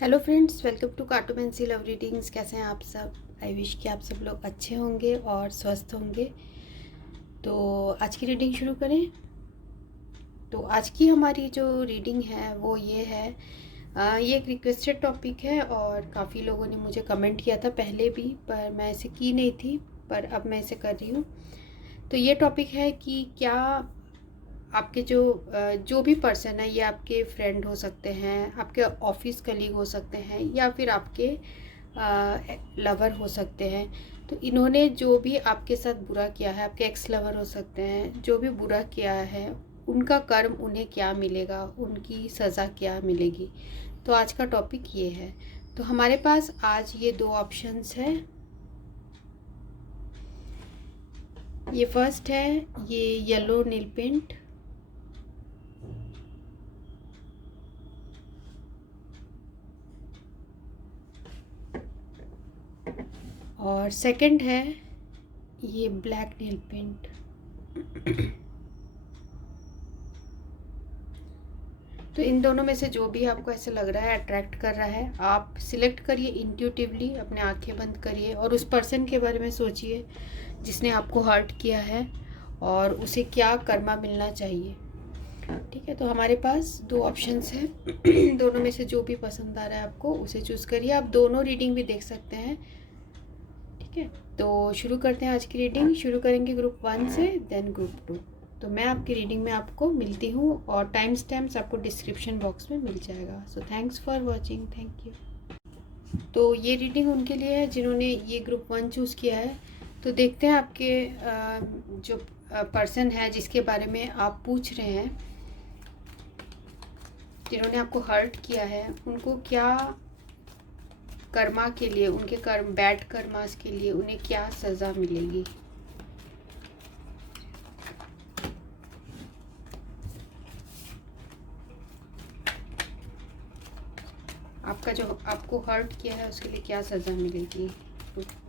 Hello friends, welcome to Cartoon Pencil Love Readings. कैसे हैं आप सब? आई विश कि आप सब लोग अच्छे होंगे और स्वस्थ होंगे। तो आज की रीडिंग शुरू करें। तो आज की हमारी जो रीडिंग है वो ये है, ये एक रिक्वेस्टेड टॉपिक है और काफ़ी लोगों ने मुझे कमेंट किया था पहले भी, पर मैं इसे की नहीं थी, पर अब मैं इसे कर रही हूँ। तो ये टॉपिक है कि क्या आपके जो भी पर्सन है, ये आपके फ्रेंड हो सकते हैं, आपके ऑफिस कलीग हो सकते हैं, या फिर आपके लवर हो सकते हैं। तो इन्होंने जो भी आपके साथ बुरा किया है, आपके एक्स लवर हो सकते हैं, जो भी बुरा किया है उनका कर्म उन्हें क्या मिलेगा, उनकी सज़ा क्या मिलेगी। तो आज का टॉपिक ये है। तो हमारे पास आज ये दो ऑप्शंस हैं। ये फर्स्ट है, ये येलो नील पेंट, और सेकंड है ये ब्लैक नेल पेंट। तो इन दोनों में से जो भी आपको ऐसे लग रहा है, अट्रैक्ट कर रहा है, आप सिलेक्ट करिए इंट्यूटिवली, अपने आंखें बंद करिए और उस पर्सन के बारे में सोचिए जिसने आपको हर्ट किया है और उसे क्या कर्मा मिलना चाहिए। ठीक है, तो हमारे पास दो ऑप्शंस हैं। दोनों में से जो भी पसंद आ रहा है आपको उसे चूज़ करिए। आप दोनों रीडिंग भी देख सकते हैं। ठीक है, तो शुरू करते हैं आज की रीडिंग। शुरू करेंगे ग्रुप 1 से, देन ग्रुप 2। तो मैं आपकी रीडिंग में आपको मिलती हूँ और टाइम स्टैम्प्स आपको डिस्क्रिप्शन बॉक्स में मिल जाएगा। So thanks for watching, thank you. तो ये रीडिंग उनके लिए है जिन्होंने ये ग्रुप 1 चूज़ किया है। तो देखते हैं आपके जो पर्सन है जिसके बारे में आप पूछ रहे हैं, जिन्होंने आपको हर्ट किया है, उनको क्या कर्मा के लिए, उनके कर्म, बैड कर्मास के लिए उन्हें क्या सज़ा मिलेगी। आपका जो आपको हर्ट किया है उसके लिए क्या सज़ा मिलेगी।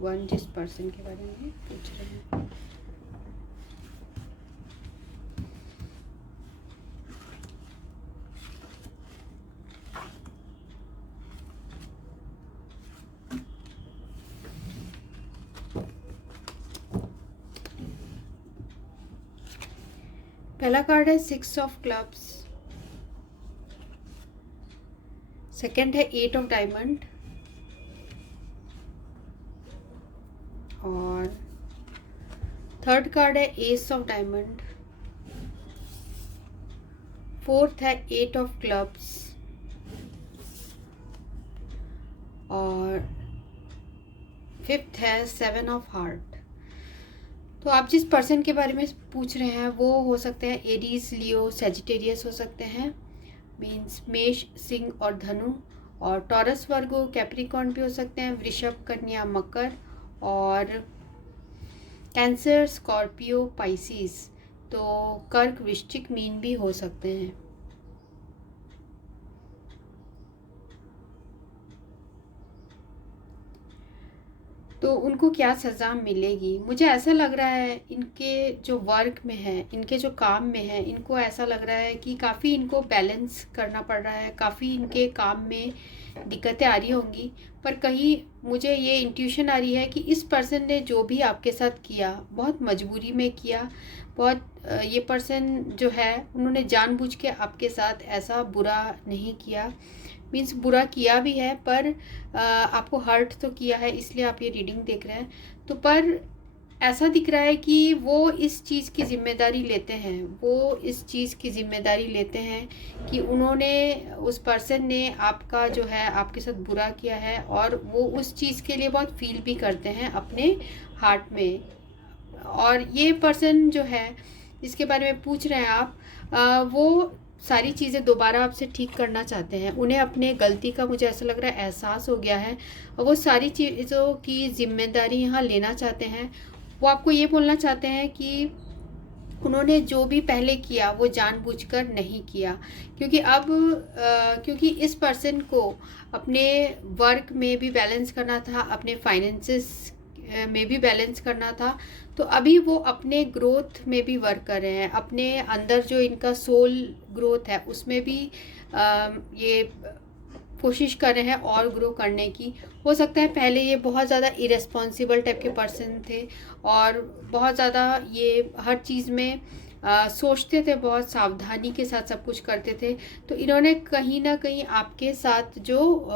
वन जिस पर्सन के बारे में पूछ रहे हैं। पहला कार्ड है 6 ऑफ क्लब्स, सेकंड है 8 ऑफ डायमंड, और थर्ड कार्ड है एस ऑफ डायमंड, फोर्थ है 8 ऑफ क्लब्स, और फिफ्थ है 7 ऑफ हार्ट। तो आप जिस पर्सन के बारे में पूछ रहे हैं वो हो सकते हैं एरीज, लियो, सेजिटेरियस हो सकते हैं, मीन्स मेष, सिंह और धनु, और टॉरस, वर्गो, कैप्रिकॉर्न भी हो सकते हैं, वृषभ, कन्या, मकर, और कैंसर, स्कॉर्पियो, पाइसिस। तो कर्क, वृश्चिक, मीन भी हो सकते हैं। तो उनको क्या सज़ा मिलेगी, मुझे ऐसा लग रहा है इनके जो वर्क में है, इनके जो काम में है, इनको ऐसा लग रहा है कि काफ़ी इनको बैलेंस करना पड़ रहा है, काफ़ी इनके काम में दिक्कतें आ रही होंगी। पर कहीं मुझे ये इंट्यूशन आ रही है कि इस पर्सन ने जो भी आपके साथ किया बहुत मजबूरी में किया, बहुत ये पर्सन जो है उन्होंने जानबूझ के आपके साथ ऐसा बुरा नहीं किया, मीन्स बुरा किया भी है पर आपको हर्ट तो किया है, इसलिए आप ये रीडिंग देख रहे हैं। तो पर ऐसा दिख रहा है कि वो इस चीज़ की ज़िम्मेदारी लेते हैं, वो इस चीज़ की ज़िम्मेदारी लेते हैं कि उन्होंने, उस पर्सन ने आपका जो है आपके साथ बुरा किया है, और वो उस चीज़ के लिए बहुत फील भी करते हैं अपने हार्ट में। और ये पर्सन जो है जिसके बारे में पूछ रहे हैं आप, वो सारी चीज़ें दोबारा आपसे ठीक करना चाहते हैं। उन्हें अपने गलती का, मुझे ऐसा लग रहा है, एहसास हो गया है और वो सारी चीज़ों की जिम्मेदारी यहाँ लेना चाहते हैं। वो आपको ये बोलना चाहते हैं कि उन्होंने जो भी पहले किया वो जानबूझकर नहीं किया, क्योंकि अब क्योंकि इस पर्सन को अपने वर्क में भी बैलेंस करना था, अपने फाइनेंसेस में भी बैलेंस करना था। तो अभी वो अपने ग्रोथ में भी वर्क कर रहे हैं, अपने अंदर जो इनका सोल ग्रोथ है उसमें भी ये कोशिश कर रहे हैं और ग्रो करने की। हो सकता है पहले ये बहुत ज़्यादा इरेस्पॉन्सिबल टाइप के पर्सन थे और बहुत ज़्यादा ये हर चीज़ में सोचते थे, बहुत सावधानी के साथ सब कुछ करते थे। तो इन्होंने कहीं ना कहीं आपके साथ जो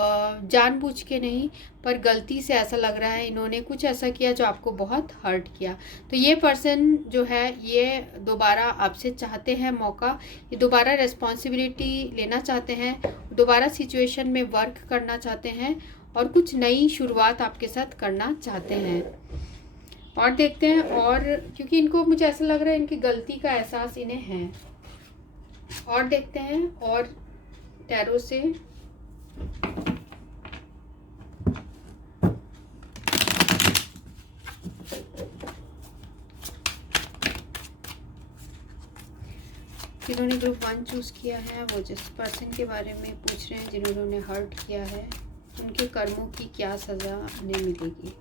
जानबूझ के नहीं पर गलती से ऐसा लग रहा है इन्होंने कुछ ऐसा किया जो आपको बहुत हर्ट किया। तो ये पर्सन जो है ये दोबारा आपसे चाहते हैं मौका, ये दोबारा रिस्पॉन्सिबिलिटी लेना चाहते हैं, दोबारा सिचुएशन में वर्क करना चाहते हैं और कुछ नई शुरुआत आपके साथ करना चाहते हैं। और देखते हैं, और क्योंकि इनको मुझे ऐसा लग रहा है इनकी गलती का एहसास इन्हें है। और देखते हैं और टैरो से जिन्होंने ग्रुप 1 चूज़ किया है वो जिस पर्सन के बारे में पूछ रहे हैं जिन्होंने हर्ट किया है, उनके कर्मों की क्या सज़ा उन्हें मिलेगी।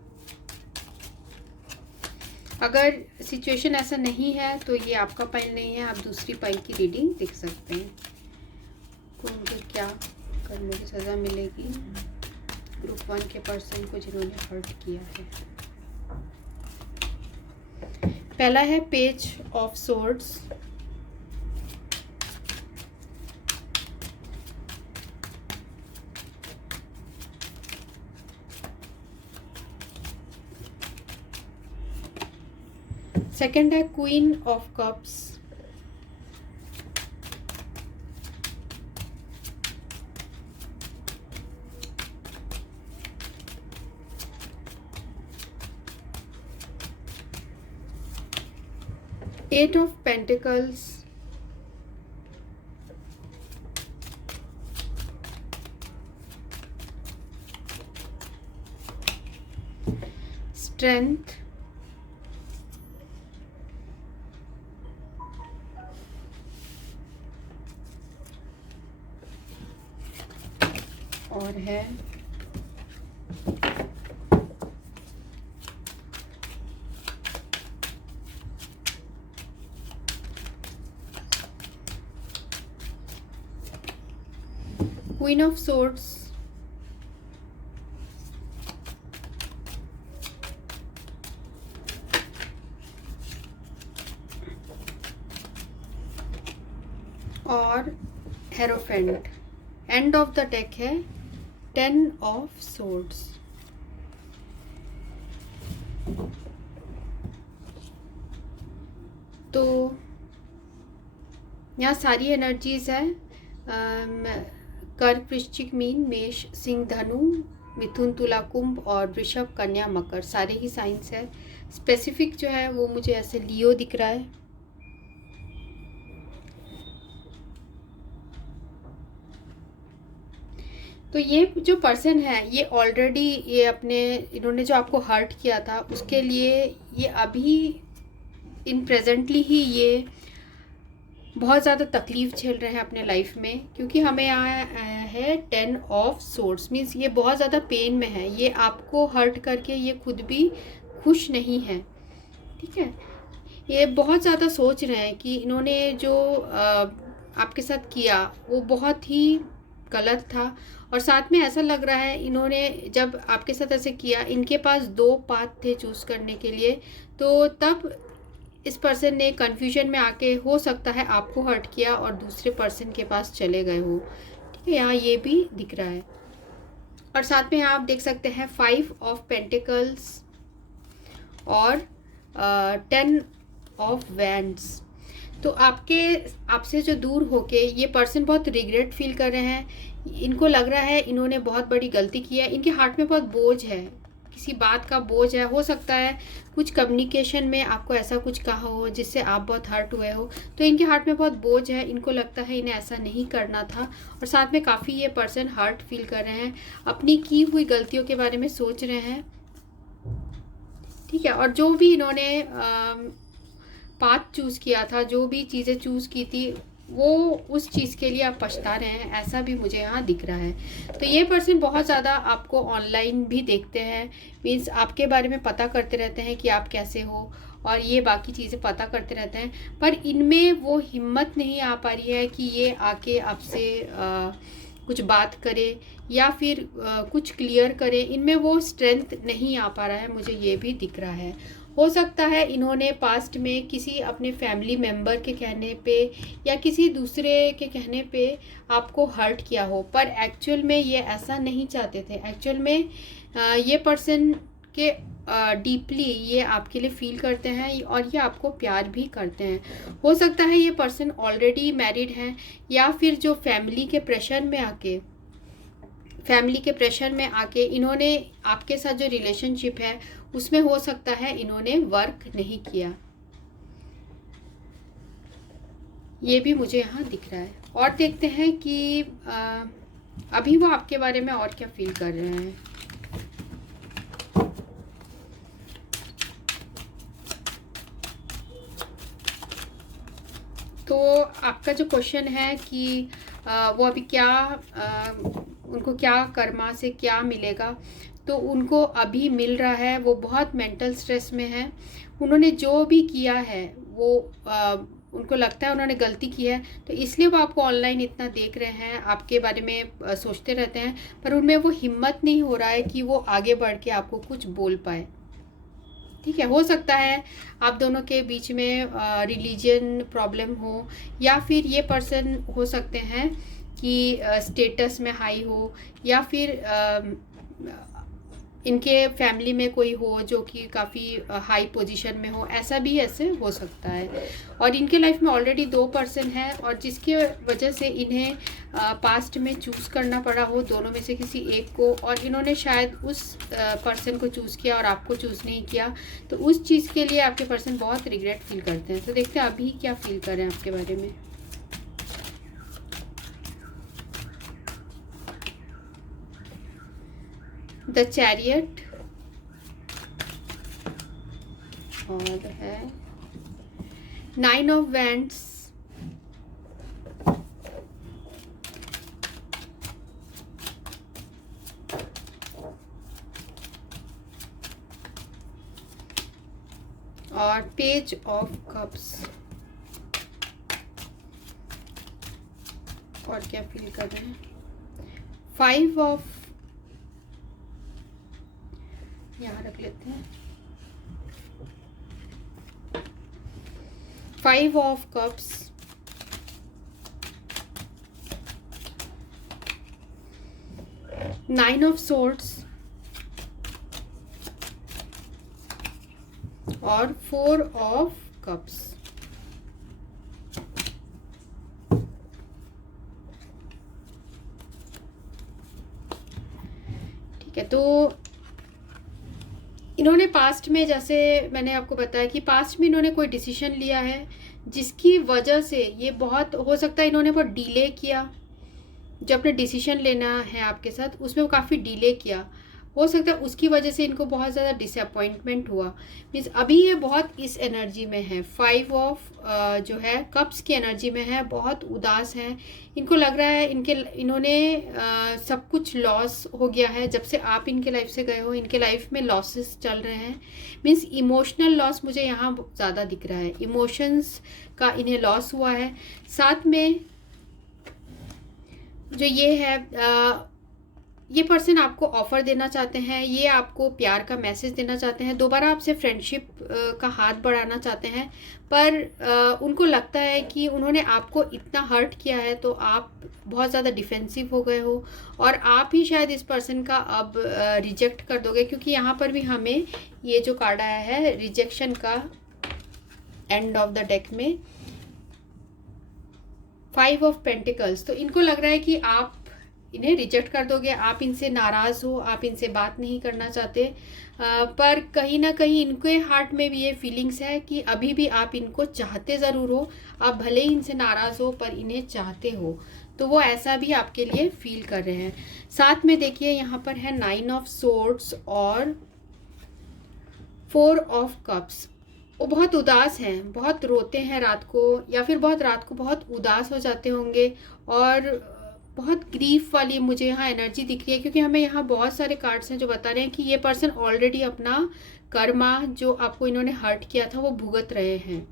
अगर सिचुएशन ऐसा नहीं है तो ये आपका पाइल नहीं है, आप दूसरी पाइल की रीडिंग देख सकते हैं। तो उनको क्या कर्मों की सज़ा मिलेगी ग्रुप 1 के पर्सन को जिन्होंने हर्ट किया है। पहला है पेज ऑफ सोर्ड्स, सेकंड है queen of cups, eight of pentacles, strength, और है क्वीन ऑफ सोर्ड्स, और hierophant. End of the deck है 10 ऑफ सोर्ड्स। तो यहाँ सारी एनर्जीज है, कर्क, वृश्चिक, मीन, मेष, सिंह, धनु, मिथुन, तुला, कुंभ और वृषभ, कन्या, मकर, सारे ही साइंस है। स्पेसिफिक जो है वो मुझे ऐसे लियो दिख रहा है। तो ये जो पर्सन है ये ऑलरेडी ये अपने इन्होंने जो आपको हर्ट किया था उसके लिए ये अभी इन प्रेजेंटली ही ये बहुत ज़्यादा तकलीफ़ झेल रहे हैं अपने लाइफ में, क्योंकि हमें यहाँ है 10 ऑफ सोर्ड्स, मीन्स ये बहुत ज़्यादा पेन में है। ये आपको हर्ट करके ये खुद भी खुश नहीं है, ठीक है। ये बहुत ज़्यादा सोच रहे हैं कि इन्होंने जो आपके साथ किया वो बहुत ही गलत था। और साथ में ऐसा लग रहा है इन्होंने जब आपके साथ ऐसे किया, इनके पास 2 पाथ थे चूज़ करने के लिए, तो तब इस पर्सन ने कन्फ्यूजन में आके हो सकता है आपको हर्ट किया और दूसरे पर्सन के पास चले गए हो, ठीक है। यहाँ ये भी दिख रहा है। और साथ में आप देख सकते हैं 5 ऑफ पेंटिकल्स और 10 ऑफ वैंड्स। तो आपसे जो दूर होके ये पर्सन बहुत रिग्रेट फील कर रहे हैं। इनको लग रहा है इन्होंने बहुत बड़ी गलती की है, इनके हार्ट में बहुत बोझ है, किसी बात का बोझ है। हो सकता है कुछ कम्युनिकेशन में आपको ऐसा कुछ कहा हो जिससे आप बहुत हर्ट हुए हो, तो इनके हार्ट में बहुत बोझ है। इनको लगता है इन्हें ऐसा नहीं करना था। और साथ में काफ़ी ये पर्सन हर्ट फील कर रहे हैं, अपनी की हुई गलतियों के बारे में सोच रहे हैं, ठीक है। और जो भी इन्होंने पाथ चूज़ किया था, जो भी चीज़ें चूज़ की थी, वो उस चीज़ के लिए आप पछता रहे हैं, ऐसा भी मुझे यहाँ दिख रहा है। तो ये पर्सन बहुत ज़्यादा आपको ऑनलाइन भी देखते हैं, मीन्स आपके बारे में पता करते रहते हैं कि आप कैसे हो और ये बाकी चीज़ें पता करते रहते हैं, पर इनमें वो हिम्मत नहीं आ पा रही है कि ये आके आपसे कुछ बात करे या फिर कुछ क्लियर करे, इनमें वो स्ट्रेंथ नहीं आ पा रहा है, मुझे ये भी दिख रहा है। हो सकता है इन्होंने पास्ट में किसी अपने फैमिली मेम्बर के कहने पे या किसी दूसरे के कहने पे आपको हर्ट किया हो, पर एक्चुअल में ये ऐसा नहीं चाहते थे। एक्चुअल में ये पर्सन के डीपली ये आपके लिए फील करते हैं और ये आपको प्यार भी करते हैं। हो सकता है ये पर्सन ऑलरेडी मैरिड हैं या फिर जो फैमिली के प्रेशर में आके इन्होंने आपके साथ जो रिलेशनशिप है उसमें हो सकता है इन्होंने वर्क नहीं किया, ये भी मुझे यहाँ दिख रहा है। और देखते हैं कि अभी वो आपके बारे में और क्या फील कर रहे हैं। तो आपका जो क्वेश्चन है कि वो अभी क्या उनको क्या कर्मा से क्या मिलेगा, तो उनको अभी मिल रहा है, वो बहुत मेंटल स्ट्रेस में है। उन्होंने जो भी किया है वो उनको लगता है उन्होंने गलती की है, तो इसलिए वो आपको ऑनलाइन इतना देख रहे हैं, आपके बारे में सोचते रहते हैं, पर उनमें वो हिम्मत नहीं हो रहा है कि वो आगे बढ़ के आपको कुछ बोल पाए। ठीक है, हो सकता है आप दोनों के बीच में रिलीजन प्रॉब्लम हो या फिर ये पर्सन हो सकते हैं कि स्टेटस में हाई हो या फिर इनके फैमिली में कोई हो जो कि काफ़ी हाई पोजीशन में हो, ऐसा भी ऐसे हो सकता है। और इनके लाइफ में ऑलरेडी 2 पर्सन हैं और जिसकी वजह से इन्हें पास्ट में चूज़ करना पड़ा हो दोनों में से किसी एक को, और इन्होंने शायद उस पर्सन को चूज़ किया और आपको चूज़ नहीं किया, तो उस चीज़ के लिए आपके पर्सन बहुत रिग्रेट फील करते हैं। तो देखते हैं अभी क्या फील कर रहे हैं आपके बारे में। द चैरियट और है 9 ऑफ वैंड्स, और पेज ऑफ कप्स। और क्या फील कर रहे हैं? 5 ऑफ, यहाँ रख लेते हैं, 5 ऑफ कप्स, 9 ऑफ सोर्ड्स और 4 ऑफ कप्स। ठीक है, तो इन्होंने पास्ट में, जैसे मैंने आपको बताया कि पास्ट में इन्होंने कोई डिसीजन लिया है जिसकी वजह से ये बहुत हो सकता है इन्होंने बहुत डिले किया, जो अपने डिसीजन लेना है आपके साथ उसमें वो काफ़ी डिले किया। हो सकता है उसकी वजह से इनको बहुत ज़्यादा डिसअपॉइंटमेंट हुआ। मीन्स अभी ये बहुत इस एनर्जी में है, 5 ऑफ जो है कप्स की एनर्जी में है, बहुत उदास है। इनको लग रहा है इन्होंने सब कुछ लॉस हो गया है जब से आप इनके लाइफ से गए हो। इनके लाइफ में लॉसेस चल रहे हैं, मीन्स इमोशनल लॉस मुझे यहाँ ज़्यादा दिख रहा है, इमोशंस का इन्हें लॉस हुआ है। साथ में जो ये है ये पर्सन आपको ऑफ़र देना चाहते हैं, ये आपको प्यार का मैसेज देना चाहते हैं, दोबारा आपसे फ्रेंडशिप का हाथ बढ़ाना चाहते हैं, पर उनको लगता है कि उन्होंने आपको इतना हर्ट किया है तो आप बहुत ज़्यादा डिफेंसिव हो गए हो और आप ही शायद इस पर्सन का अब रिजेक्ट कर दोगे, क्योंकि यहाँ पर भी हमें ये जो कार्ड आया है रिजेक्शन का एंड ऑफ द डेक में 5 ऑफ पेंटिकल्स। तो इनको लग रहा है कि आप इन्हें रिजेक्ट कर दोगे, आप इनसे नाराज़ हो, आप इनसे बात नहीं करना चाहते, पर कहीं ना कहीं इनके हार्ट में भी ये फीलिंग्स है कि अभी भी आप इनको चाहते ज़रूर हो, आप भले ही इनसे नाराज़ हो पर इन्हें चाहते हो, तो वो ऐसा भी आपके लिए फील कर रहे हैं। साथ में देखिए यहाँ पर है 9 ऑफ सोर्ड्स और 4 ऑफ कप्स। वो बहुत उदास हैं, बहुत रोते हैं रात को, या फिर रात को बहुत उदास हो जाते होंगे और बहुत ग्रीफ वाली मुझे यहाँ एनर्जी दिख रही है, क्योंकि हमें यहाँ बहुत सारे कार्ड्स हैं जो बता रहे हैं कि ये पर्सन ऑलरेडी अपना कर्मा जो आपको इन्होंने हर्ट किया था वो भुगत रहे हैं।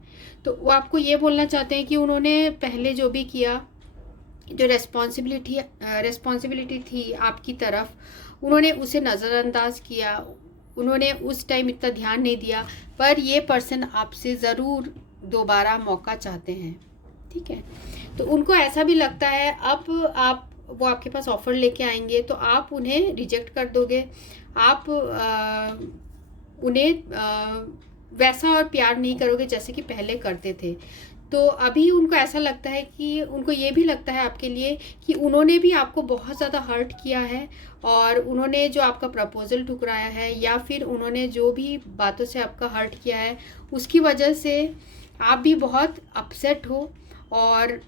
तो वो आपको ये बोलना चाहते हैं कि उन्होंने पहले जो भी किया जो रिस्पॉन्सिबिलिटी थी आपकी तरफ, उन्होंने उसे नज़रअंदाज किया, उन्होंने उस टाइम इतना ध्यान नहीं दिया। पर ये पर्सन आपसे ज़रूर दोबारा मौका चाहते हैं, ठीक है। तो उनको ऐसा भी लगता है अब वो आपके पास ऑफ़र लेके आएंगे तो आप उन्हें रिजेक्ट कर दोगे, आप उन्हें वैसा और प्यार नहीं करोगे जैसे कि पहले करते थे। तो अभी उनको ऐसा लगता है कि उनको ये भी लगता है आपके लिए कि उन्होंने भी आपको बहुत ज़्यादा हर्ट किया है, और उन्होंने जो आपका प्रपोज़ल ठुकराया है या फिर उन्होंने जो भी बातों से आपका हर्ट किया है, उसकी वजह से आप भी बहुत अपसेट हो और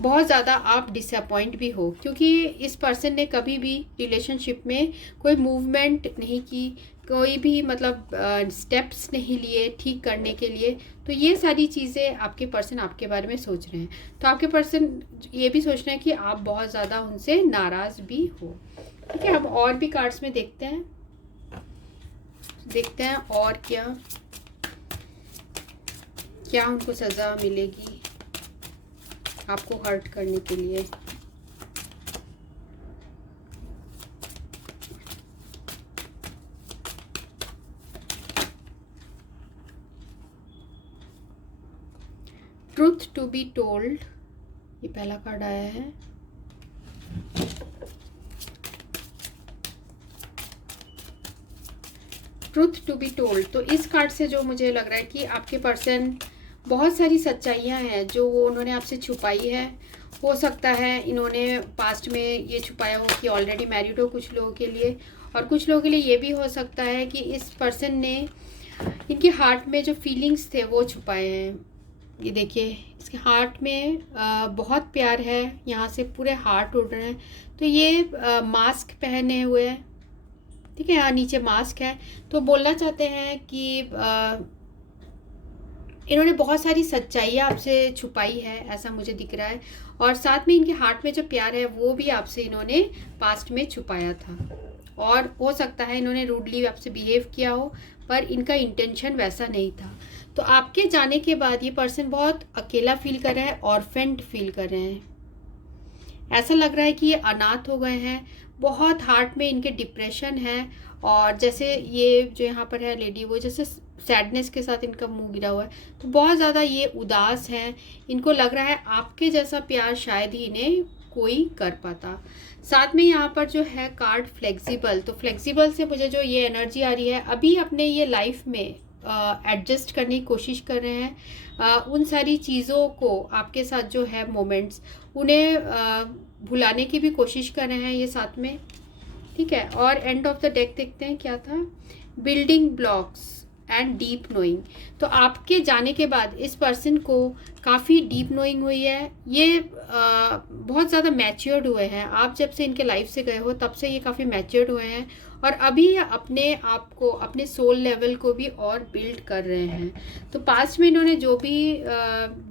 बहुत ज़्यादा आप डिसअपॉइंट भी हो, क्योंकि इस पर्सन ने कभी भी रिलेशनशिप में कोई मूवमेंट नहीं की, कोई भी मतलब स्टेप्स नहीं लिए ठीक करने के लिए। तो ये सारी चीज़ें आपके पर्सन आपके बारे में सोच रहे हैं। तो आपके पर्सन ये भी सोच रहे हैं कि आप बहुत ज़्यादा उनसे नाराज़ भी हो, ठीक है। अब और भी कार्ड्स में देखते हैं और क्या उनको सज़ा मिलेगी आपको हर्ट करने के लिए। ट्रूथ टू बी टोल्ड, ये पहला कार्ड आया है। ट्रूथ टू बी टोल्ड, तो इस कार्ड से जो मुझे लग रहा है कि आपके पर्सन बहुत सारी सच्चाइयाँ हैं जो वो उन्होंने आपसे छुपाई है। हो सकता है इन्होंने पास्ट में ये छुपाया हो कि ऑलरेडी मैरिड हो कुछ लोगों के लिए, और कुछ लोगों के लिए ये भी हो सकता है कि इस पर्सन ने इनके हार्ट में जो फीलिंग्स थे वो छुपाए हैं। ये देखिए, इसके हार्ट में बहुत प्यार है, यहाँ से पूरे हार्ट उड़ रहे हैं। तो ये मास्क पहने हुए हैं, ठीक है, यहाँ नीचे मास्क है। तो बोलना चाहते हैं कि इन्होंने बहुत सारी सच्चाइयाँ आपसे छुपाई है, ऐसा मुझे दिख रहा है। और साथ में इनके हार्ट में जो प्यार है वो भी आपसे इन्होंने पास्ट में छुपाया था, और हो सकता है इन्होंने रूडली आपसे बिहेव किया हो, पर इनका इंटेंशन वैसा नहीं था। तो आपके जाने के बाद ये पर्सन बहुत अकेला फील कर रहे हैं, ऑर्फेंड फील कर रहे हैं। ऐसा लग रहा है कि ये अनाथ हो गए हैं, बहुत हार्ट में इनके डिप्रेशन है, और जैसे ये जो यहाँ पर है लेडी, वो जैसे सैडनेस के साथ इनका मुंह गिरा हुआ है। तो बहुत ज़्यादा ये उदास हैं, इनको लग रहा है आपके जैसा प्यार शायद ही इन्हें कोई कर पाता। साथ में यहाँ पर जो है कार्ड फ्लेक्सिबल, तो फ्लेक्सिबल से मुझे जो ये एनर्जी आ रही है, अभी अपने ये लाइफ में एडजस्ट करने की कोशिश कर रहे हैं। उन सारी चीज़ों को आपके साथ जो है मोमेंट्स, उन्हें भुलाने की भी कोशिश कर रहे हैं ये साथ में, ठीक है। और एंड ऑफ द डेक देखते हैं क्या था, building blocks and deep knowing. तो आपके जाने के बाद इस पर्सन को काफ़ी डीप नोइंग हुई है, ये बहुत ज़्यादा मैच्योर्ड हुए हैं। आप जब से इनके लाइफ से गए हो तब से ये काफ़ी मैच्योर्ड हुए हैं, और अभी अपने आप को, अपने सोल लेवल को भी और बिल्ड कर रहे हैं। तो पास्ट में इन्होंने जो भी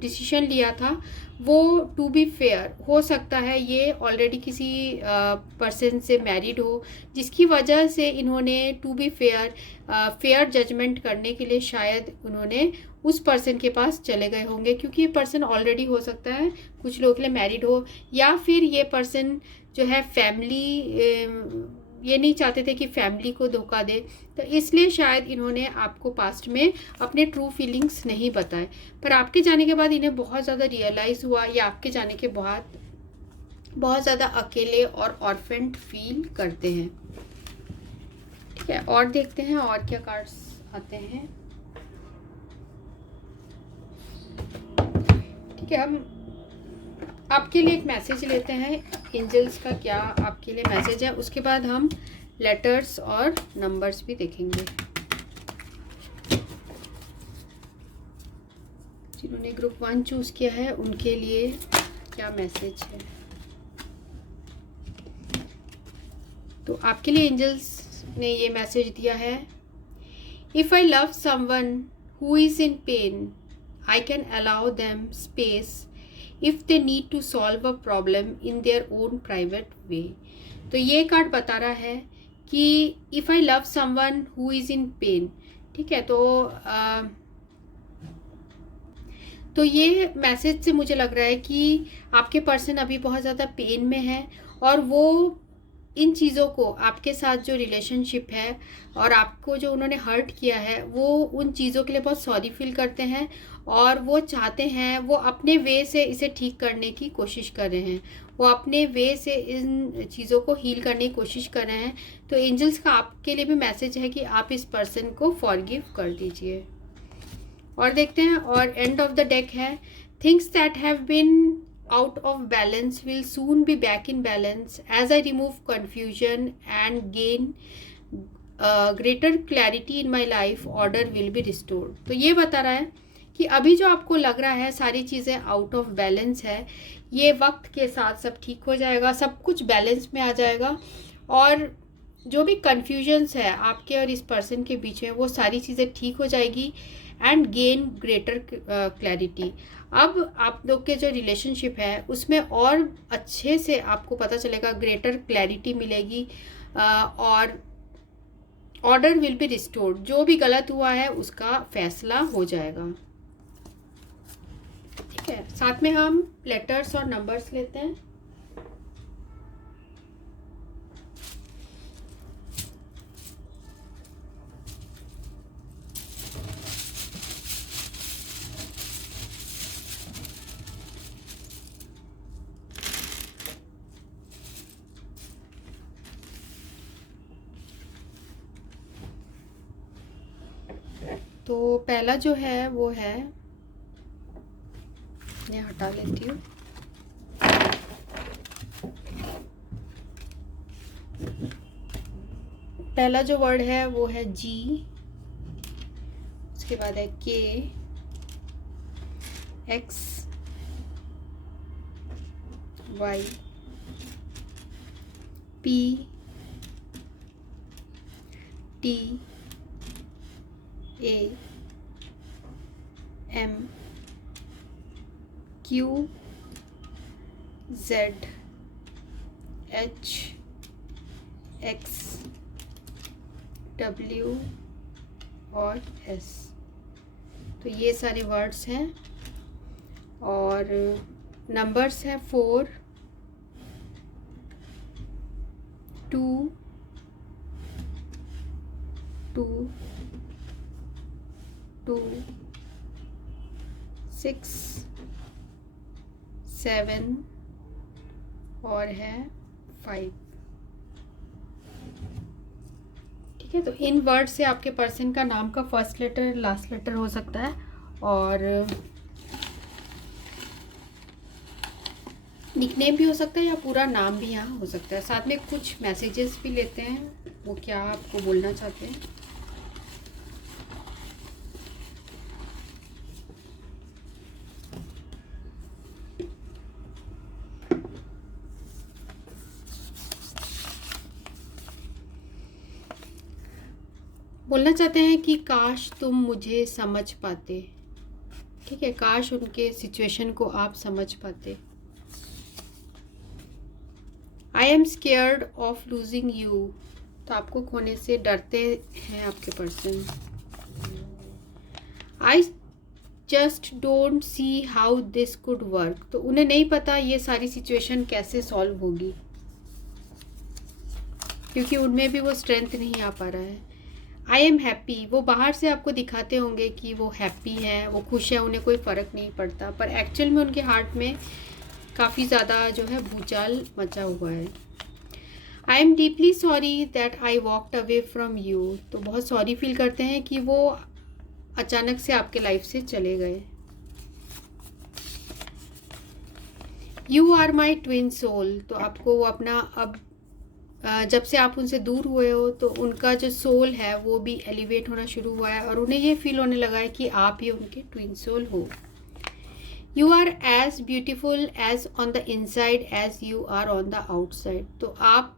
डिसीजन लिया था वो टू बी फेयर, हो सकता है ये ऑलरेडी किसी पर्सन से मैरिड हो, जिसकी वजह से इन्होंने टू बी फेयर जजमेंट करने के लिए शायद उन्होंने उस पर्सन के पास चले गए होंगे, क्योंकि ये पर्सन ऑलरेडी हो सकता है कुछ लोगों के लिए मैरिड हो, या फिर ये पर्सन जो है फैमिली, ये नहीं चाहते थे कि फैमिली को धोखा दे, तो इसलिए शायद इन्होंने आपको पास्ट में अपने ट्रू फीलिंग्स नहीं बताए। पर आपके जाने के बाद इन्हें बहुत ज़्यादा रियलाइज़ हुआ, या आपके जाने के बाद बहुत ज़्यादा अकेले और ऑर्फेंड फील करते हैं, ठीक है। और देखते हैं और क्या कार्ड्स आते हैं, ठीक है। हम आपके लिए एक मैसेज लेते हैं, एंजल्स का क्या आपके लिए मैसेज है, उसके बाद हम लेटर्स और नंबर्स भी देखेंगे। जिन्होंने ग्रुप 1 चूज़ किया है उनके लिए क्या मैसेज है। तो आपके लिए एंजल्स ने ये मैसेज दिया है, if I love someone who is in pain I can allow them space if they need to solve a problem in their own private way. तो ये कार्ड बता रहा है कि if I love someone who is in pain, ठीक है। तो ये मैसेज से मुझे लग रहा है कि आपके पर्सन अभी बहुत ज़्यादा पेन में है, और वो इन चीज़ों को, आपके साथ जो रिलेशनशिप है और आपको जो उन्होंने हर्ट किया है, वो उन चीज़ों के लिए बहुत सॉरी फील करते हैं, और वो चाहते हैं, वो अपने वे से इसे ठीक करने की कोशिश कर रहे हैं, वो अपने वे से इन चीज़ों को हील करने की कोशिश कर रहे हैं। तो एंजल्स का आपके लिए भी मैसेज है कि आप इस पर्सन को फॉरगिव कर दीजिए। और देखते हैं, और एंड ऑफ द डेक है, things that have been out of balance will soon be back in balance as I remove confusion and gain greater clarity in my life, order will be restored। तो ये बता रहा है कि अभी जो आपको लग रहा है सारी चीज़ें आउट ऑफ बैलेंस है, ये वक्त के साथ सब ठीक हो जाएगा, सब कुछ बैलेंस में आ जाएगा, और जो भी कन्फ्यूजन्स है आपके और इस पर्सन के बीच में, वो सारी चीज़ें ठीक हो जाएगी, एंड गेन ग्रेटर क्लैरिटी। अब आप लोग के जो रिलेशनशिप है उसमें और अच्छे से आपको पता चलेगा, ग्रेटर क्लैरिटी मिलेगी, और ऑर्डर विल बी रिस्टोर्ड। जो भी गलत हुआ है उसका फैसला हो जाएगा। ठीक है, साथ में हम लेटर्स और नंबर्स लेते हैं। तो पहला जो है वो है, मैं हटा लेती हूँ। पहला जो वर्ड है वो है जी, उसके बाद है K, X, Y, P, T, A, M, Q, Z, H, X, W और एस। तो ये सारे वर्ड्स हैं, और नंबर्स हैं 4, 2, 2, 2, 6, 7 और है 5। ठीक है, तो इन वर्ड से आपके पर्सन का नाम का फर्स्ट लेटर लास्ट लेटर हो सकता है, और निकनेम भी हो सकता है, या पूरा नाम भी यहाँ हो सकता है। साथ में कुछ मैसेजेस भी लेते हैं, वो क्या आपको बोलना चाहते हैं। बोलना चाहते हैं कि काश तुम मुझे समझ पाते। ठीक है, काश उनके सिचुएशन को आप समझ पाते। I am scared of losing you, तो आपको खोने से डरते हैं आपके person. I just don't see how this could work, तो उन्हें नहीं पता ये सारी सिचुएशन कैसे सॉल्व होगी, क्योंकि उनमें भी वो स्ट्रेंथ नहीं आ पा रहा है। आई एम हैप्पी, वो बाहर से आपको दिखाते होंगे कि वो हैप्पी हैं, वो खुश हैं, उन्हें कोई फ़र्क नहीं पड़ता, पर एक्चुअल में उनके हार्ट में काफ़ी ज़्यादा जो है भूचाल मचा हुआ है। I am deeply sorry that I walked away from you, तो बहुत सॉरी फील करते हैं कि वो अचानक से आपके लाइफ से चले गए। You are my twin soul, तो आपको वो अपना, अब जब से आप उनसे दूर हुए हो तो उनका जो सोल है वो भी एलिवेट होना शुरू हुआ है, और उन्हें ये फील होने लगा है कि आप ही उनके ट्विन सोल हो। You are as beautiful as on the inside as you are on the outside, तो आप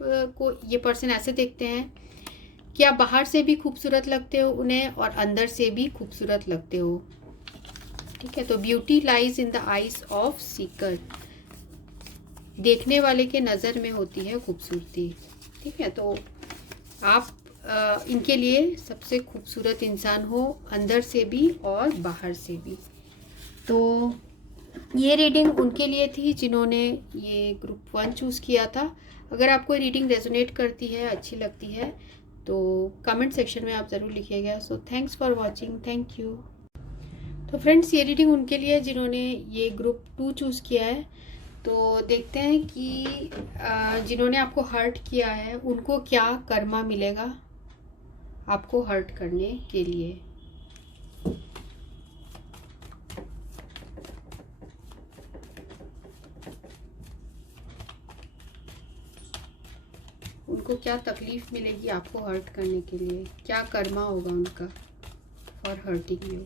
को ये पर्सन ऐसे देखते हैं कि आप बाहर से भी खूबसूरत लगते हो उन्हें, और अंदर से भी खूबसूरत लगते हो। ठीक है, तो beauty lies in the eyes of Sikar, देखने वाले के नज़र में होती है खूबसूरती। ठीक है, तो आप इनके लिए सबसे खूबसूरत इंसान हो, अंदर से भी और बाहर से भी। तो ये रीडिंग उनके लिए थी जिन्होंने ये ग्रुप 1 चूज़ किया था। अगर आपको रीडिंग रेजोनेट करती है, अच्छी लगती है, तो कमेंट सेक्शन में आप ज़रूर लिखिएगा। So thanks for watching, thank you. तो फ्रेंड्स, ये रीडिंग उनके लिए जिन्होंने ये ग्रुप 2 चूज़ किया है। तो देखते हैं कि जिन्होंने आपको हर्ट किया है उनको क्या कर्मा मिलेगा आपको हर्ट करने के लिए। उनको क्या तकलीफ मिलेगी आपको हर्ट करने के लिए, क्या कर्मा होगा उनका फॉर हर्टिंग यू।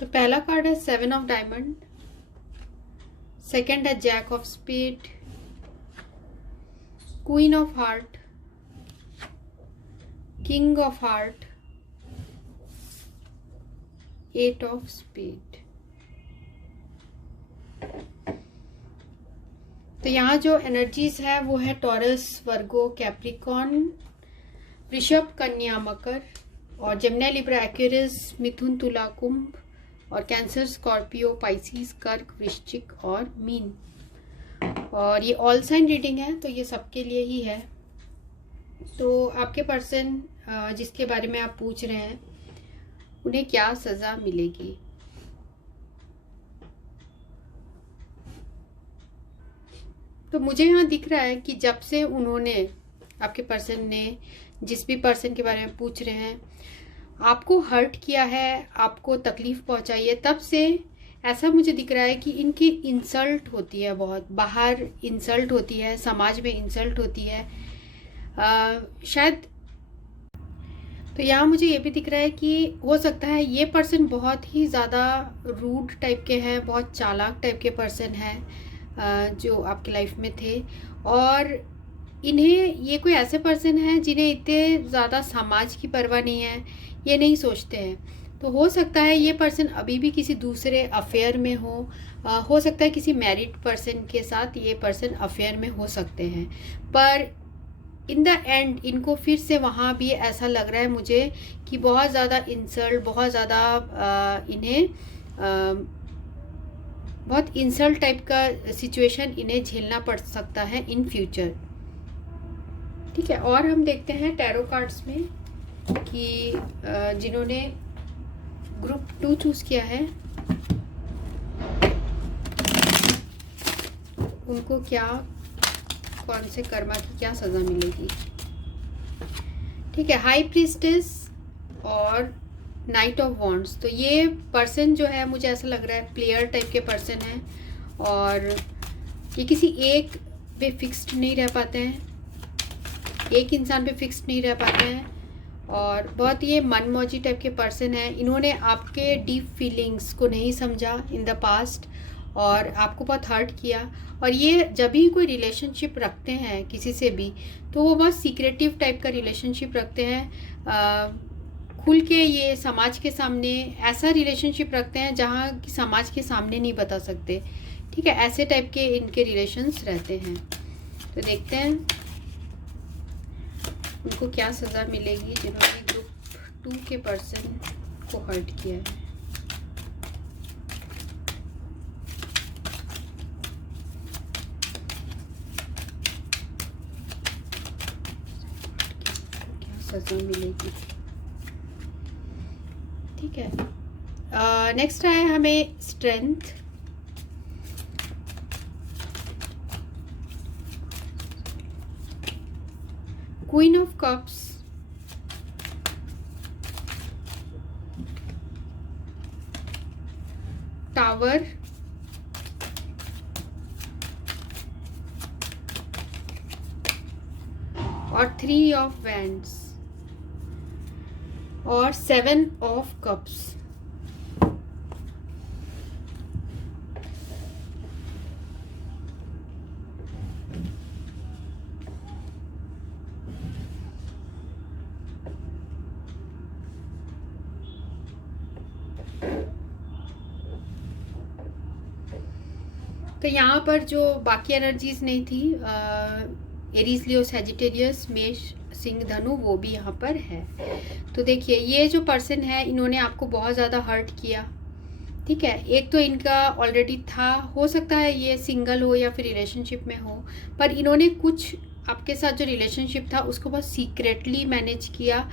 तो पहला कार्ड है 7 ऑफ डायमंड, सेकंड है jack of spade, queen of heart, king of heart, 8 of spade. तो यहाँ जो एनर्जीज है वो है टॉरस, वर्गो, कैप्रिकॉन, वृषभ, कन्या, मकर, और जेमिनी, लिब्रा, एक्वेरियस, मिथुन, तुला, कुंभ, और कैंसर, स्कॉर्पियो, पाइसिस, कर्क, वृश्चिक और मीन। और ये ऑल साइन रीडिंग है, तो ये सबके लिए ही है। तो आपके पर्सन जिसके बारे में आप पूछ रहे हैं उन्हें क्या सज़ा मिलेगी। तो मुझे यहाँ दिख रहा है कि जब से उन्होंने, आपके पर्सन ने, जिस भी पर्सन के बारे में पूछ रहे हैं, आपको हर्ट किया है, आपको तकलीफ पहुंचाई है, तब से ऐसा मुझे दिख रहा है कि इनकी इंसल्ट होती है, बहुत बाहर इंसल्ट होती है, समाज में इंसल्ट होती है शायद। तो यहाँ मुझे ये भी दिख रहा है कि हो सकता है ये पर्सन बहुत ही ज़्यादा रूड टाइप के हैं, बहुत चालाक टाइप के पर्सन हैं जो आपकी लाइफ में थे, और इन्हें, ये कोई ऐसे पर्सन हैं जिन्हें इतने ज़्यादा समाज की परवाह नहीं है, ये नहीं सोचते हैं। तो हो सकता है ये पर्सन अभी भी किसी दूसरे अफेयर में हो सकता है किसी मैरिड पर्सन के साथ ये पर्सन अफेयर में हो सकते हैं, पर इन द एंड इनको फिर से वहाँ भी ऐसा लग रहा है मुझे कि बहुत ज़्यादा इंसल्ट, बहुत ज़्यादा इन्हें बहुत इंसल्ट टाइप का सिचुएशन इन्हें झेलना पड़ सकता है इन फ्यूचर। ठीक है, और हम देखते हैं टैरो कार्ड्स में कि जिन्होंने ग्रुप 2 चूज़ किया है उनको क्या, कौन से कर्मा की क्या सज़ा मिलेगी। ठीक है, हाई प्रीस्टेस और नाइट ऑफ वॉन्ड्स। तो ये पर्सन जो है मुझे ऐसा लग रहा है प्लेयर टाइप के पर्सन है, और ये किसी एक पे फिक्स्ड नहीं रह पाते हैं, एक इंसान पे फिक्स्ड नहीं रह पाते हैं, और बहुत ये मनमौजी टाइप के पर्सन है। इन्होंने आपके डीप फीलिंग्स को नहीं समझा इन द पास्ट और आपको बहुत हर्ट किया। और ये जब भी कोई रिलेशनशिप रखते हैं किसी से भी, तो वो बहुत सीक्रेटिव टाइप का रिलेशनशिप रखते हैं, खुल के ये समाज के सामने ऐसा रिलेशनशिप रखते हैं जहाँ कि समाज के सामने नहीं बता सकते। ठीक है, ऐसे टाइप के इनके रिलेशंस रहते हैं। तो देखते हैं उनको क्या सज़ा मिलेगी जिन्होंने ग्रुप 2 के पर्सन को हर्ट किया है। क्या सज़ा मिलेगी। ठीक है, नेक्स्ट है हमें strength, queen of cups, tower, और 3 ऑफ वैंड्स और 7 ऑफ कप्स। तो यहाँ पर जो बाकी एनर्जीज नहीं थी, एरीज, लियो, सैजिटेरियस, मेष, सिंह, धनु, वो भी यहाँ पर है। तो देखिए ये जो पर्सन है इन्होंने आपको बहुत ज़्यादा हर्ट किया, ठीक है। एक तो इनका ऑलरेडी था, हो सकता है ये सिंगल हो या फिर रिलेशनशिप में हो, पर इन्होंने कुछ आपके साथ जो रिलेशनशिप था उसको बहुत सीक्रेटली मैनेज किया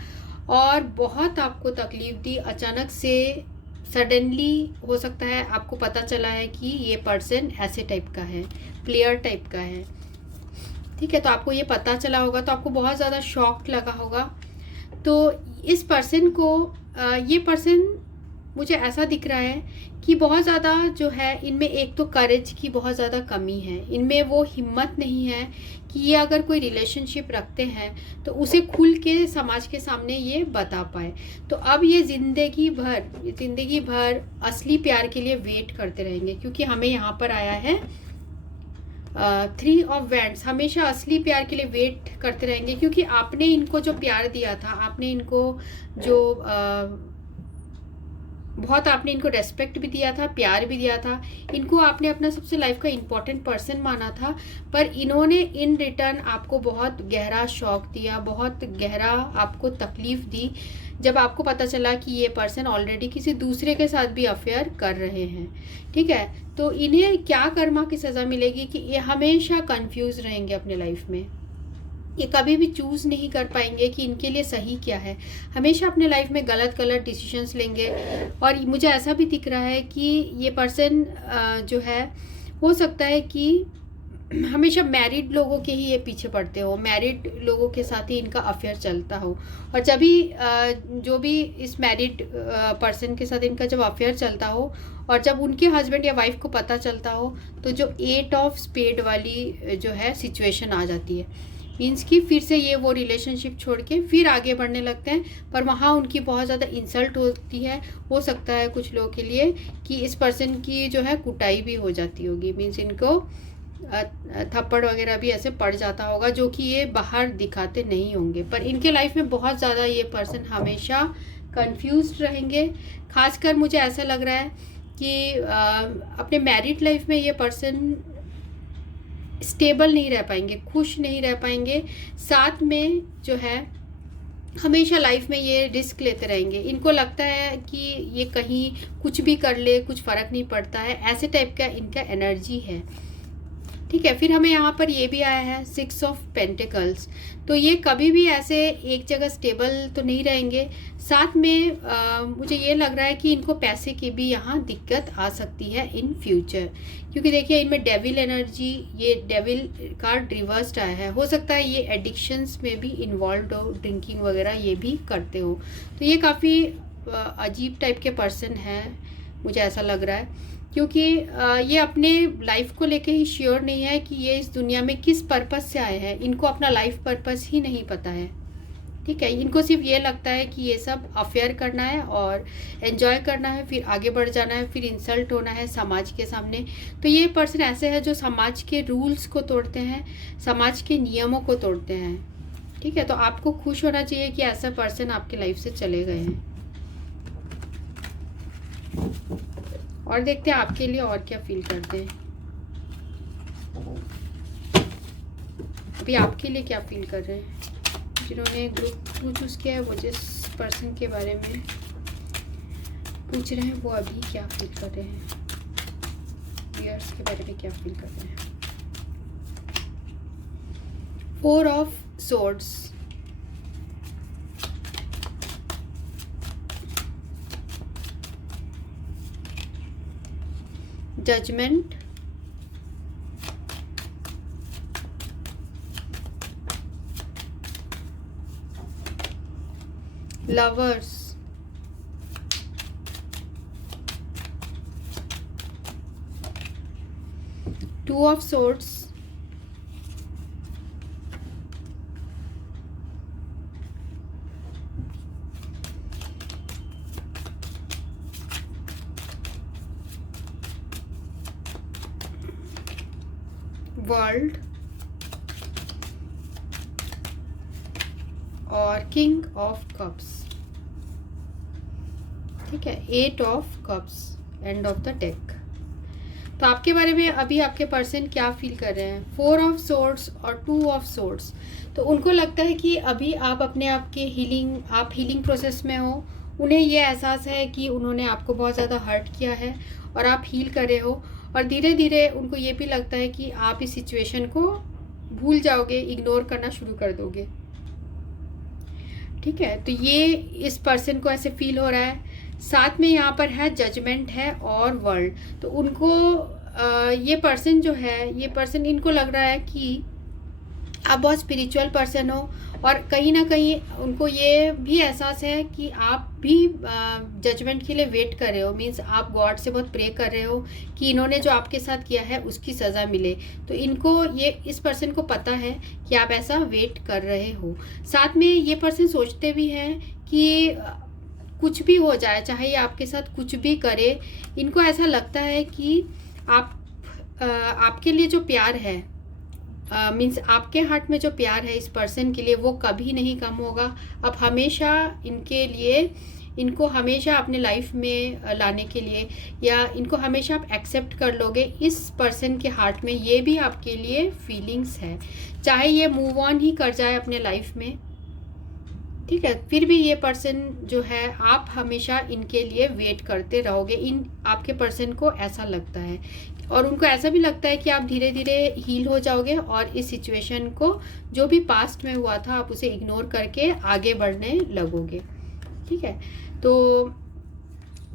और बहुत आपको तकलीफ दी। अचानक से सडनली हो सकता है आपको पता चला है कि ये पर्सन ऐसे टाइप का है, प्लेयर टाइप का है, ठीक है। तो आपको ये पता चला होगा तो आपको बहुत ज़्यादा शॉक लगा होगा। तो इस पर्सन को ये पर्सन मुझे ऐसा दिख रहा है कि बहुत ज़्यादा जो है इनमें एक तो करेज की बहुत ज़्यादा कमी है, इनमें वो हिम्मत नहीं है कि ये अगर कोई रिलेशनशिप रखते हैं तो उसे खुल के समाज के सामने ये बता पाए। तो अब ये ज़िंदगी भर असली प्यार के लिए वेट करते रहेंगे, क्योंकि हमें यहाँ पर आया है 3 ऑफ वैंड्स। हमेशा असली प्यार के लिए वेट करते रहेंगे, क्योंकि आपने इनको जो प्यार दिया था, आपने इनको जो बहुत आपने इनको रेस्पेक्ट भी दिया था, प्यार भी दिया था, इनको आपने अपना सबसे लाइफ का इम्पोर्टेंट पर्सन माना था, पर इन्होंने इन रिटर्न आपको बहुत गहरा शॉक दिया, बहुत गहरा आपको तकलीफ दी जब आपको पता चला कि ये पर्सन ऑलरेडी किसी दूसरे के साथ भी अफेयर कर रहे हैं, ठीक है। तो इन्हें क्या कर्मा की सज़ा मिलेगी कि ये हमेशा कंफ्यूज रहेंगे अपने लाइफ में, ये कभी भी चूज़ नहीं कर पाएंगे कि इनके लिए सही क्या है, हमेशा अपने लाइफ में गलत डिसीजंस लेंगे। और मुझे ऐसा भी दिख रहा है कि ये पर्सन जो है हो सकता है कि हमेशा मैरिड लोगों के ही ये पीछे पड़ते हो, मैरिड लोगों के साथ ही इनका अफेयर चलता हो। और जब भी जो भी इस मैरिड पर्सन के साथ इनका जब अफेयर चलता हो और जब उनके हस्बैंड या वाइफ को पता चलता हो तो जो 8 ऑफ स्पेड वाली जो है सिचुएशन आ जाती है, मीन्स कि फिर से ये वो रिलेशनशिप छोड़ के फिर आगे बढ़ने लगते हैं, पर वहाँ उनकी बहुत ज़्यादा इंसल्ट होती है। हो सकता है कुछ लोगों के लिए कि इस पर्सन की जो है कुटाई भी हो जाती होगी, मीन्स इनको थप्पड़ वगैरह भी ऐसे पड़ जाता होगा, जो कि ये बाहर दिखाते नहीं होंगे। पर इनके लाइफ में बहुत ज़्यादा ये पर्सन हमेशा कंफ्यूज्ड रहेंगे। खासकर मुझे ऐसा लग रहा है कि अपने मैरिड लाइफ में ये पर्सन स्टेबल नहीं रह पाएंगे, खुश नहीं रह पाएंगे। साथ में जो है हमेशा लाइफ में ये रिस्क लेते रहेंगे, इनको लगता है कि ये कहीं कुछ भी कर ले, कुछ फ़र्क नहीं पड़ता है, ऐसे टाइप का इनका एनर्जी है, ठीक है। फिर हमें यहाँ पर ये भी आया है 6 ऑफ पेंटिकल्स। तो ये कभी भी ऐसे एक जगह स्टेबल तो नहीं रहेंगे। साथ में मुझे ये लग रहा है कि इनको पैसे की भी यहाँ दिक्कत आ सकती है इन फ्यूचर, क्योंकि देखिए इनमें डेविल एनर्जी, ये डेविल कार्ड रिवर्स्ड आया है। हो सकता है ये एडिक्शंस में भी इन्वॉल्व हो, ड्रिंकिंग वगैरह ये भी करते हो। तो ये काफ़ी अजीब टाइप के पर्सन है, मुझे ऐसा लग रहा है, क्योंकि ये अपने लाइफ को लेके ही श्योर नहीं है कि ये इस दुनिया में किस पर्पस से आए हैं। इनको अपना लाइफ पर्पस ही नहीं पता है, ठीक है। इनको सिर्फ ये लगता है कि ये सब अफेयर करना है और एंजॉय करना है, फिर आगे बढ़ जाना है, फिर इंसल्ट होना है समाज के सामने। तो ये पर्सन ऐसे है जो समाज के रूल्स को तोड़ते हैं, समाज के नियमों को तोड़ते हैं, ठीक है। तो आपको खुश होना चाहिए कि ऐसा पर्सन आपके लाइफ से चले गए हैं। और देखते हैं आपके लिए और क्या फील करते हैं, अभी आपके लिए क्या फील कर रहे हैं। जिन्होंने ग्रुप चूज़ किया है वो जिस पर्सन के बारे में पूछ रहे हैं वो अभी क्या फील कर रहे हैं, व्यूअर्स के बारे में क्या फील कर रहे हैं। 4 of swords, judgement, lovers, two of swords, world और किंग ऑफ कप्स, ठीक है। 8 of cups, end of the deck. तो आपके बारे में अभी आपके पर्सन क्या फील कर रहे हैं? 4 ऑफ सोर्ड्स और 2 ऑफ सोर्ड्स। तो उनको लगता है कि अभी आप अपने आप के हीलिंग प्रोसेस में हो। उन्हें ये एहसास है कि उन्होंने आपको बहुत ज़्यादा हर्ट किया है और आप हील कर रहे हो, और धीरे धीरे उनको ये भी लगता है कि आप इस सिचुएशन को भूल जाओगे, इग्नोर करना शुरू कर दोगे। ठीक है, तो ये इस पर्सन को ऐसे फील हो रहा है। साथ में यहाँ पर है जजमेंट है और वर्ल्ड। तो उनको ये पर्सन जो है, ये पर्सन, इनको लग रहा है कि आप बहुत स्पिरिचुअल पर्सन हो, और कहीं ना कहीं उनको ये भी एहसास है कि आप भी जजमेंट के लिए वेट कर रहे हो। मीन्स आप गॉड से बहुत प्रे कर रहे हो कि इन्होंने जो आपके साथ किया है उसकी सज़ा मिले। तो इनको ये, इस पर्सन को पता है कि आप ऐसा वेट कर रहे हो। साथ में ये पर्सन सोचते भी हैं कि कुछ भी हो जाए, चाहे ये आपके साथ कुछ भी करे, इनको ऐसा लगता है कि आपके लिए जो प्यार है, मीन्स आपके हार्ट में जो प्यार है इस पर्सन के लिए, वो कभी नहीं कम होगा। आप हमेशा इनके लिए, इनको हमेशा अपने लाइफ में लाने के लिए, या इनको हमेशा आप एक्सेप्ट कर लोगे। इस पर्सन के हार्ट में ये भी आपके लिए फीलिंग्स है, चाहे ये मूव ऑन ही कर जाए अपने लाइफ में। ठीक है, फिर भी ये पर्सन जो है, आप हमेशा इनके लिए वेट करते रहोगे। आपके पर्सन को ऐसा लगता है, और उनको ऐसा भी लगता है कि आप धीरे धीरे हील हो जाओगे और इस सिचुएशन को, जो भी पास्ट में हुआ था, आप उसे इग्नोर करके आगे बढ़ने लगोगे। ठीक है, तो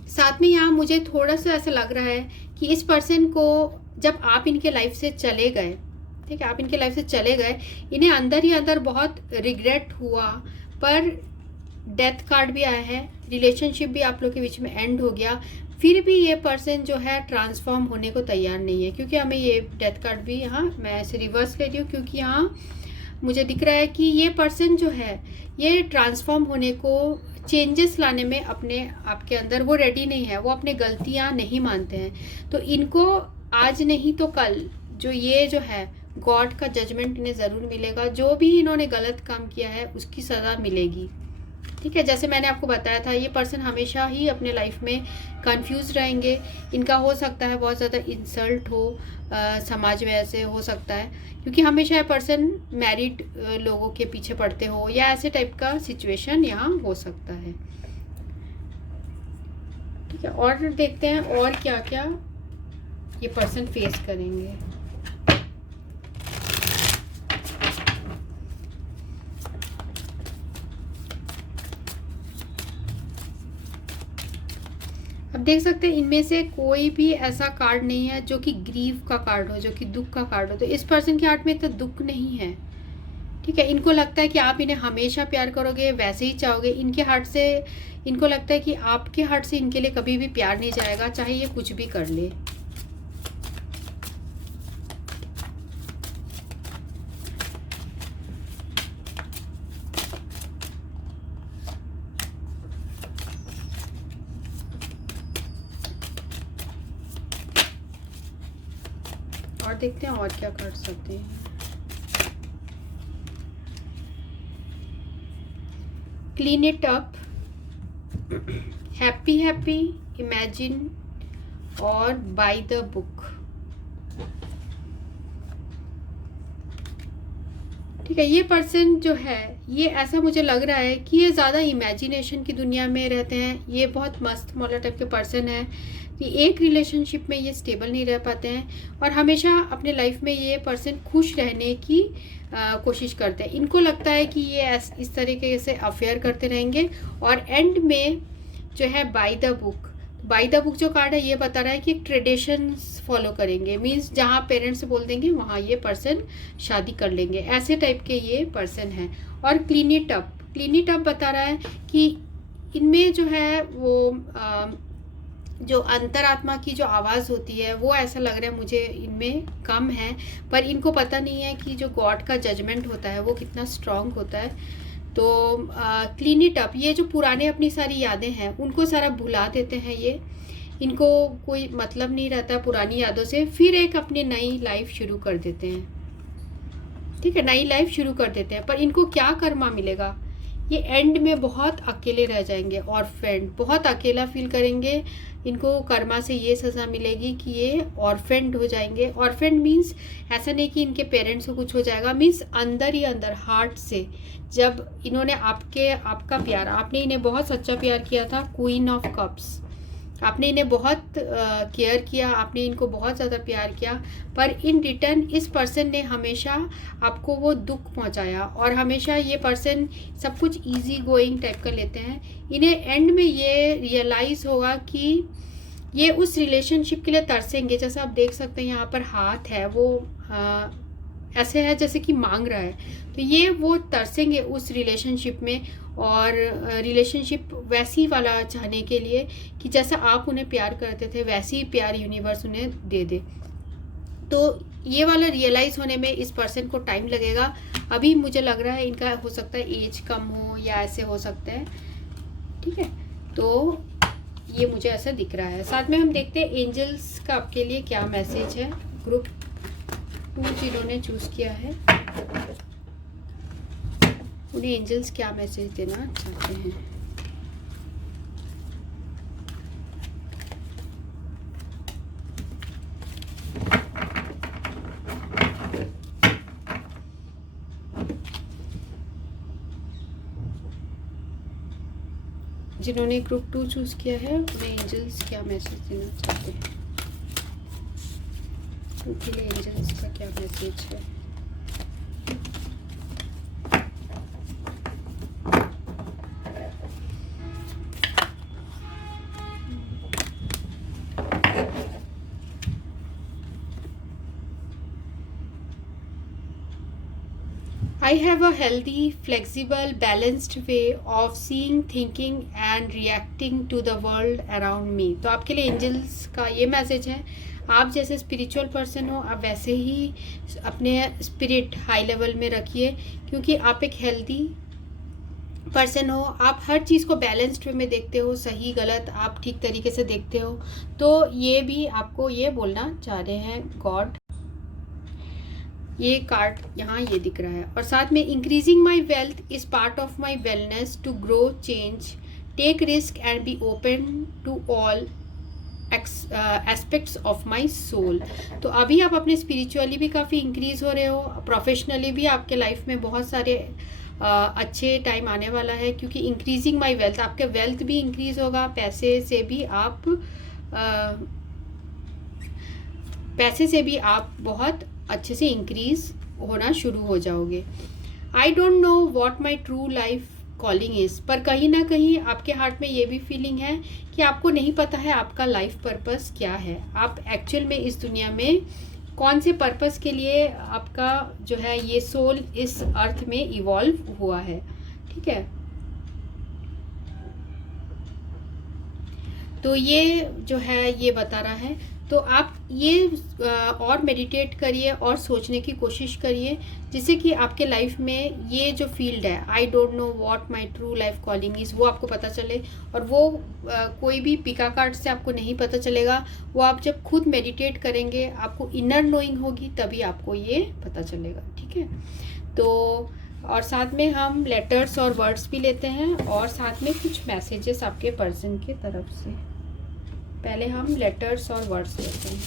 साथ में यहाँ मुझे थोड़ा सा ऐसा लग रहा है कि इस पर्सन को, जब आप इनके लाइफ से चले गए, ठीक है, आप इनके लाइफ से चले गए, इन्हें अंदर ही अंदर बहुत रिग्रेट हुआ। पर डेथ कार्ड भी आया है, रिलेशनशिप भी आप लोग के बीच में एंड हो गया, फिर भी ये पर्सन जो है ट्रांसफॉर्म होने को तैयार नहीं है। क्योंकि हमें ये डेथ कार्ड भी यहाँ, मैं ऐसे रिवर्स ले रही हूँ क्योंकि यहाँ मुझे दिख रहा है कि ये पर्सन जो है, ये ट्रांसफॉर्म होने को, चेंजेस लाने में अपने आपके अंदर वो रेडी नहीं है, वो अपने गलतियाँ नहीं मानते हैं। तो इनको आज नहीं तो कल जो है गॉड का जजमेंट इन्हें ज़रूर मिलेगा। जो भी इन्होंने गलत काम किया है उसकी सज़ा मिलेगी। ठीक है, जैसे मैंने आपको बताया था, ये पर्सन हमेशा ही अपने लाइफ में कंफ्यूज रहेंगे। इनका हो सकता है बहुत ज़्यादा इंसल्ट हो, समाज में ऐसे हो सकता है, क्योंकि हमेशा ये पर्सन मैरिड लोगों के पीछे पड़ते हो, या ऐसे टाइप का सिचुएशन यहाँ हो सकता है। ठीक है, और देखते हैं और क्या क्या ये पर्सन फेस करेंगे। अब देख सकते हैं इनमें से कोई भी ऐसा कार्ड नहीं है जो कि ग्रीव का कार्ड हो, जो कि दुख का कार्ड हो। तो इस पर्सन के हार्ट में इतना दुख नहीं है। ठीक है, इनको लगता है कि आप इन्हें हमेशा प्यार करोगे, वैसे ही चाहोगे। इनके हार्ट से, इनको लगता है कि आपके हार्ट से इनके लिए कभी भी प्यार नहीं जाएगा, चाहे ये कुछ भी कर ले। और देखते हैं और क्या कर सकते हैं। Clean it up, happy happy, imagine और बाय द बुक। ठीक है, ये पर्सन जो है, ये ऐसा मुझे लग रहा है कि ये ज़्यादा इमेजिनेशन की दुनिया में रहते हैं। ये बहुत मस्त मौला टाइप के पर्सन है कि एक रिलेशनशिप में ये स्टेबल नहीं रह पाते हैं, और हमेशा अपने लाइफ में ये पर्सन खुश रहने की कोशिश करते हैं। इनको लगता है कि ये इस तरीके से अफेयर करते रहेंगे, और एंड में जो है बाय द बुक जो कार्ड है, ये बता रहा है कि ट्रेडिशंस फॉलो करेंगे। मींस जहाँ पेरेंट्स बोल देंगे वहाँ ये पर्सन शादी कर लेंगे, ऐसे टाइप के ये पर्सन है। और क्लीन इट अप बता रहा है कि इनमें जो है वो जो अंतरात्मा की जो आवाज़ होती है, वो ऐसा लग रहा है मुझे इनमें कम है। पर इनको पता नहीं है कि जो गॉड का जजमेंट होता है वो कितना स्ट्रांग होता है। तो क्लीन इट अप, ये जो पुराने अपनी सारी यादें हैं उनको सारा भुला देते हैं। ये, इनको कोई मतलब नहीं रहता पुरानी यादों से, फिर एक अपनी नई लाइफ शुरू कर देते हैं। ठीक है, नई लाइफ शुरू कर देते हैं। पर इनको क्या कर्मा मिलेगा, ये एंड में बहुत अकेले रह जाएंगे, ऑर्फेंड, बहुत अकेला फील करेंगे। इनको कर्मा से ये सज़ा मिलेगी कि ये ऑर्फेंड हो जाएंगे। ऑर्फेंड मीन्स ऐसा नहीं कि इनके पेरेंट्स को कुछ हो जाएगा, मीन्स अंदर ही अंदर हार्ट से जब इन्होंने आपका प्यार, आपने इन्हें बहुत सच्चा प्यार किया था, क्वीन ऑफ कप्स, आपने इन्हें बहुत केयर किया, आपने इनको बहुत ज़्यादा प्यार किया, पर इन रिटर्न इस पर्सन ने हमेशा आपको वो दुख पहुंचाया, और हमेशा ये पर्सन सब कुछ इजी गोइंग टाइप का लेते हैं। इन्हें एंड में ये रियलाइज़ होगा कि ये उस रिलेशनशिप के लिए तरसेंगे। जैसा आप देख सकते हैं यहाँ पर हाथ है, वो ऐसे है जैसे कि मांग रहा है, तो ये वो तरसेंगे उस रिलेशनशिप में, और रिलेशनशिप वैसी वाला चाहने के लिए कि जैसा आप उन्हें प्यार करते थे वैसी ही प्यार यूनिवर्स उन्हें दे दे। तो ये वाला रियलाइज़ होने में इस पर्सन को टाइम लगेगा। अभी मुझे लग रहा है इनका हो सकता है एज कम हो या ऐसे हो सकता है, ठीक है, तो ये मुझे ऐसा दिख रहा है। साथ में हम देखते हैं एंजल्स का आपके लिए क्या मैसेज है। ग्रुप 2 जिन्होंने चूज़ किया है, उन्हें एंजल्स क्या मैसेज देना चाहते हैं। जिन्होंने ग्रुप 2 चूज़ किया है, उन्हें एंजल्स क्या मैसेज देना चाहते हैं, उनके लिए एंजल्स का क्या मैसेज है। I have a healthy, flexible, balanced way of seeing, thinking and reacting to the world around me। तो आपके लिए एंजल्स का ये मैसेज है, आप जैसे स्पिरिचुअल पर्सन हो आप वैसे ही अपने स्पिरिट हाई लेवल में रखिए, क्योंकि आप एक हेल्दी पर्सन हो, आप हर चीज़ को बैलेंस्ड वे में देखते हो, सही गलत आप ठीक तरीके से देखते हो। तो ये भी आपको ये बोलना चाह रहे हैं गॉड। ये कार्ड यहाँ ये दिख रहा है, और साथ में increasing my wealth is part of my wellness to grow, change, take risk and be open to all aspects of my soul. तो अभी आप अपने स्पिरिचुअली भी काफ़ी इंक्रीज हो रहे हो, प्रोफेशनली भी आपके लाइफ में बहुत सारे अच्छे टाइम आने वाला है, क्योंकि इंक्रीजिंग माई वेल्थ, आपके वेल्थ भी इंक्रीज होगा, पैसे से भी आप बहुत अच्छे से इंक्रीज होना शुरू हो जाओगे। I don't know what my true life calling is, पर कहीं ना कहीं आपके हार्ट में ये भी फीलिंग है कि आपको नहीं पता है आपका लाइफ पर्पस क्या है, आप एक्चुअल में इस दुनिया में कौन से पर्पस के लिए आपका जो है ये सोल इस अर्थ में इवॉल्व हुआ है, ठीक है। तो ये जो है ये बता रहा है, तो आप ये और मेडिटेट करिए और सोचने की कोशिश करिए, जिससे कि आपके लाइफ में ये जो फील्ड है I don't know what my true life calling is, वो आपको पता चले। और वो कोई भी पिका कार्ड से आपको नहीं पता चलेगा, वो आप जब खुद मेडिटेट करेंगे, आपको इनर नोइंग होगी, तभी आपको ये पता चलेगा, ठीक है। तो और साथ में हम लेटर्स और वर्ड्स भी लेते हैं, और साथ में कुछ मैसेजेस आपके पर्सन के तरफ से। पहले हम लेटर्स और वर्ड्स लेते हैं।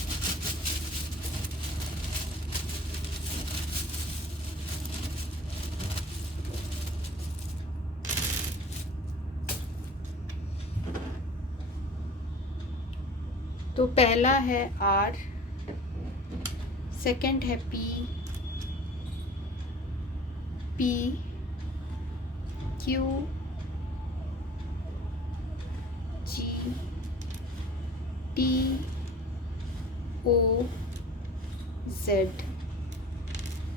तो पहला है R, सेकंड है P, Q, G, T, O, Z,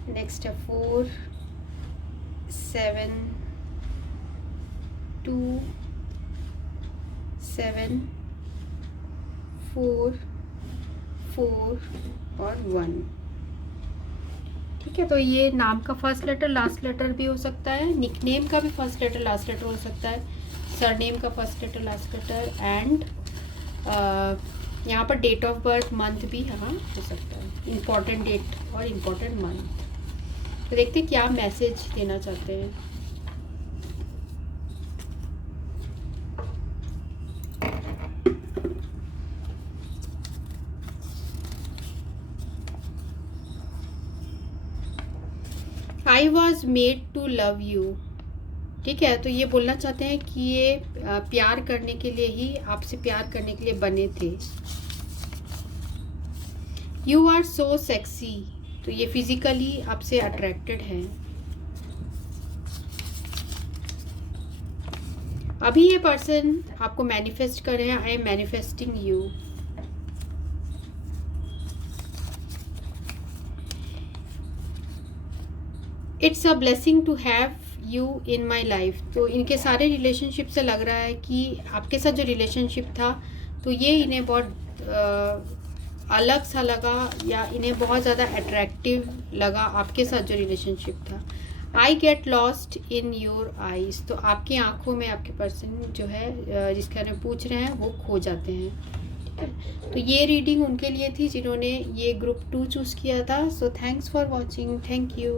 next है 4, 7, 2, 7, 4, 4 और 1, ठीक है। तो ये नाम का फर्स्ट लेटर लास्ट लेटर भी हो सकता है, निकनेम का भी फर्स्ट लेटर लास्ट लेटर हो सकता है, सरनेम का first letter last letter, and यहाँ पर डेट ऑफ बर्थ मंथ भी यहाँ हो सकता है, इम्पॉर्टेंट डेट और इम्पॉर्टेंट मंथ। तो देखते हैं क्या मैसेज देना चाहते हैं। I was made to love you. ठीक है, तो ये बोलना चाहते हैं कि ये प्यार करने के लिए ही, आपसे प्यार करने के लिए बने थे। यू आर सो सेक्सी, तो ये फिजिकली आपसे अट्रैक्टेड है। अभी ये पर्सन आपको मैनिफेस्ट कर रहे हैं, I am manifesting you. It's a blessing to have you in my life. तो इनके सारे रिलेशनशिप से लग रहा है कि आपके साथ जो रिलेशनशिप था तो ये इन्हें बहुत अलग सा लगा, या इन्हें बहुत ज़्यादा अट्रैक्टिव लगा आपके साथ जो रिलेशनशिप था। I get lost in your eyes, तो आपकी आंखों में आपके पर्सन जो है जिसके बारे में पूछ रहे हैं वो खो जाते हैं। ठीक है, तो ये रीडिंग उनके लिए थी जिन्होंने ये ग्रुप 2 चूज़ किया था। So thanks for watching, thank you.